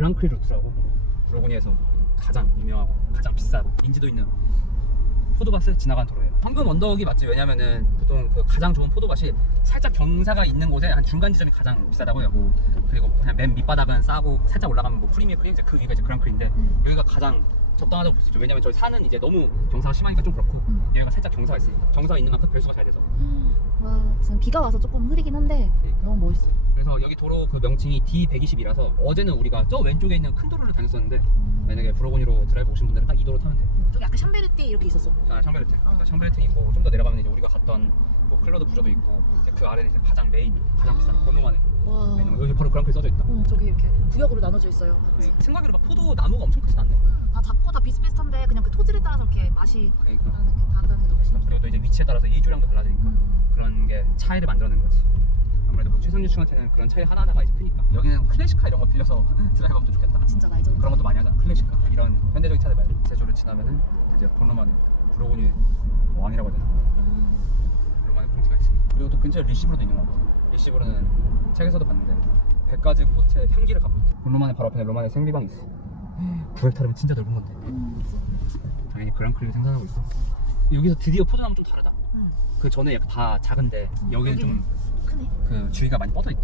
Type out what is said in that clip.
그랑크리 루트라고 브로고니에서 가장 유명하고 가장 비싸고 인지도 있는 포도밭을 지나간 도로예요. 황금 언덕이 맞지 왜냐면은 보통 그 가장 좋은 포도밭이 살짝 경사가 있는 곳에 한 중간 지점이 가장 비싸다고 해요. 뭐 그리고 그냥 맨 밑바닥은 싸고 살짝 올라가면 뭐 프리미어 크림 이제 그 위가 이제 그랑크리인데 음. 여기가 가장 적당하다고 볼 수 있죠. 왜냐면 저희 산은 이제 너무 경사가 심하니까 좀 그렇고 음. 여기가 살짝 경사가 있으니까 경사가 있는 만큼 별수가 잘 돼서 와 지금 비가 와서 조금 흐리긴 한데 그러니까. 너무 멋있어. 그래서 여기 도로 그 명칭이 D120이라서 어제는 우리가 저 왼쪽에 있는 큰 도로를 다녔었는데 만약에 브로고니로 드라이브 오신 분들은 딱 이 도로 타면 돼요. 저기 아까 샴베르띠 이렇게 있었어. 아, 샹베르테. 그러니까 샹베르테 있고 좀 더 내려가면 이제 우리가 갔던 뭐 클로드 부저도 있고 이제 그 아래는 이제 가장 메인, 가장 비싼 번호만에. 와. 왜냐면 여기 바로 그랑크리 써져 있다. 어, 저기 이렇게 구역으로 나눠져 있어요. 네. 같이. 생각으로 막 포도 나무가 엄청 크진 않네. 다 작고 다 비슷비슷한데 그냥 그 토질에 따라서 이렇게 맛이 그러니까. 다르다는 게 다르다는 게 너무 신기해. 그리고 또 이제 위치에 따라서 이주량도 달라지니까 음. 그런 게 차이를 만들어내는 거지. 아무래도 뭐 최상류층한테는 그런 차이 하나하나가 이제 크니까. 여기는 클래식카 이런 거 빌려서 드라이브하면 좀 좋겠다. 진짜 나이전. 그런 것도 많이 하잖아. 클래식카 이런 현대적인 차들 말고 제조를 지나면은 이제 본로만 브로고니 왕이라고 해야 되나? 음. 로마의 콩티가 있으니까 그리고 또 근처에 리시브로도 있는 것 같아 리시브로는 책에서도 봤는데 100가지 꽃의 향기를 갖고 있대 로마의 바로 앞에 로마의 생비방이 있어 9헥타르면 진짜 넓은 건데 음. 당연히 그랑크리를 생산하고 있어 여기서 드디어 포도나무 좀 다르다 음. 그 전에 약간 다 작은데 여기는 좀 크네. 그 주위가 많이 뻗어 있다